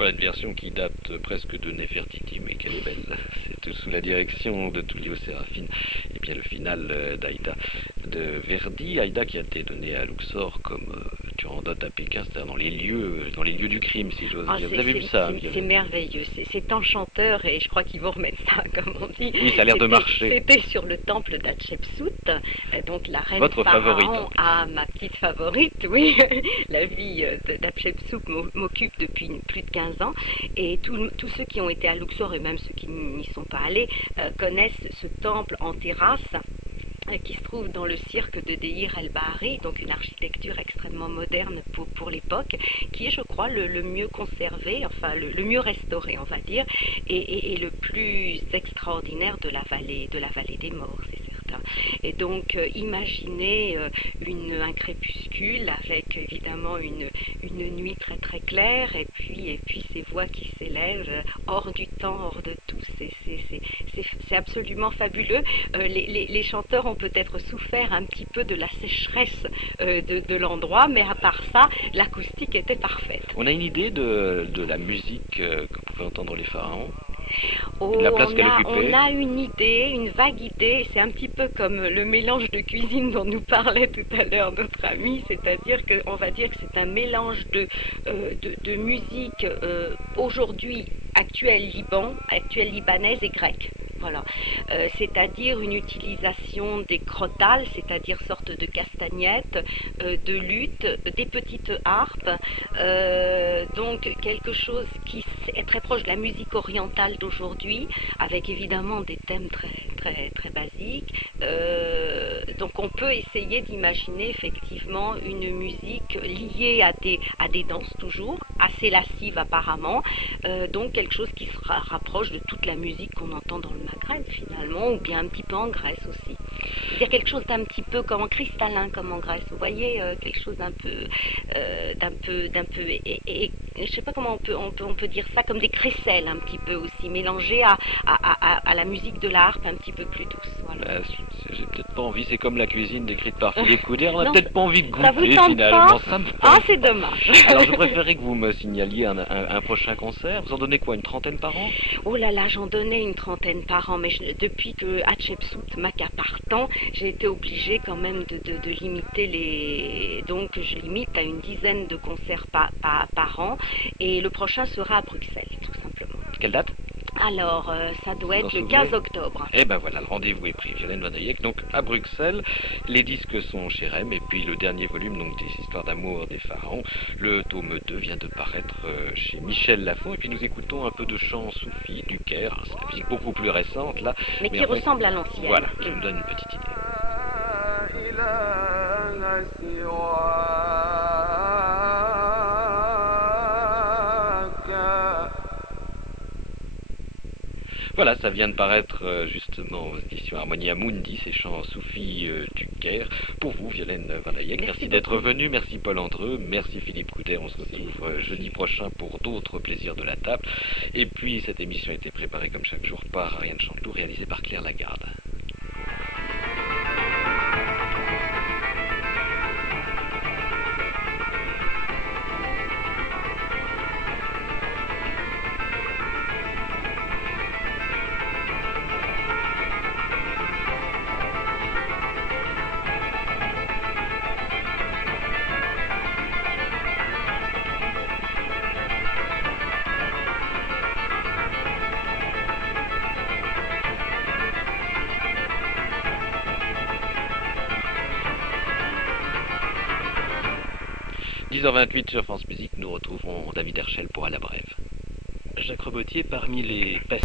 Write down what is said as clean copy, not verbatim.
Voilà une version qui date presque de Nefertiti, mais qu'elle est belle. C'est sous la direction de Tullio Serafin. Et bien le final d'Aïda de Verdi, Aïda qui a été donnée à Luxor comme Turandot à Pékin, c'est-à-dire dans les lieux du crime, si j'ose dire. Vous avez vu ça, c'est merveilleux, c'est enchanteur et je crois qu'ils vont remettre ça, comme on dit. Oui, ça a l'air de marcher. C'était sur le temple d'Hatchepsout, donc la reine Votre pharaon, favorite. à ma petite favorite, oui. La vie d'Hatchepsout m'occupe depuis plus de 15 ans et tous ceux qui ont été à Luxor et même ceux qui n'y sont pas allés connaissent ce temple en terrasse qui se trouve dans le cirque de Deir el-Bahari, donc une architecture extrêmement moderne pour l'époque, qui est, je crois, le mieux conservé, enfin le mieux restauré, on va dire, et le plus extraordinaire de la vallée des morts, c'est certain. Et donc, imaginez un crépuscule avec évidemment une nuit très très claire, et puis ces voix qui s'élèvent hors du temps, hors de tout. C'est absolument fabuleux. Les chanteurs ont peut-être souffert un petit peu de la sécheresse de l'endroit, mais à part ça, l'acoustique était parfaite. On a une idée de la musique que pouvaient entendre les pharaons? Oh, on a une idée, une vague idée, c'est un petit peu comme le mélange de cuisine dont nous parlait tout à l'heure notre ami, c'est-à-dire qu'on va dire que c'est un mélange de musique aujourd'hui actuelle libanaise et grecque. Voilà, c'est-à-dire une utilisation des crotales, c'est-à-dire sorte de castagnettes, de luth, des petites harpes, donc quelque chose qui est très proche de la musique orientale d'aujourd'hui, avec évidemment des thèmes très très très basiques. Donc on peut essayer d'imaginer effectivement une musique liée à des danses toujours, assez lascive apparemment, donc quelque chose qui se rapproche de toute la musique qu'on entend dans le Maghreb finalement, ou bien un petit peu en Grèce aussi. C'est-à-dire quelque chose d'un petit peu comme en cristallin comme en Grèce, vous voyez, quelque chose d'un peu, et je sais pas comment on peut dire ça, comme des crécelles un petit peu aussi, mélangées à la musique de la harpe un petit peu plus douce. Voilà. J'ai peut-être pas envie, c'est comme la cuisine décrite par Philippe Couder, on n'a peut-être pas envie de goûter ça vous tente finalement. Pas ça me Ah, c'est dommage. Alors je préférais que vous me signaliez un prochain concert. Vous en donnez quoi, une trentaine par an? Oh là là, j'en donnais une trentaine par an, mais depuis que Hatshepsut m'accapare tant, j'ai été obligée quand même de limiter les... Donc je limite à une dizaine de concerts par an, et le prochain sera à Bruxelles, tout simplement. Quelle date? Alors, ça doit être le 15 octobre. Eh ben voilà, le rendez-vous est pris. Violaine Van Eyck, donc à Bruxelles. Les disques sont chez Rem, et puis le dernier volume, donc des histoires d'amour des pharaons. Le tome 2 vient de paraître chez Michel Lafon, et puis nous écoutons un peu de chant soufi du Caire. C'est une musique beaucoup plus récente là. Mais qui ressemble à l'ancienne. Voilà, qui nous donne une petite idée. Voilà, ça vient de paraître justement aux éditions Harmonia Mundi, ces chants soufis du Caire. Pour vous, Violaine Van Eyck, merci d'être venue, merci Paul Andreu, merci Philippe Couder. On se retrouve jeudi prochain pour d'autres plaisirs de la table. Et puis, cette émission a été préparée comme chaque jour par Ariane Chanteloup, réalisée par Claire Lagarde. – 10h28 sur France Musique, nous retrouverons David Herschel pour À la Brève. Jacques Robotier, parmi les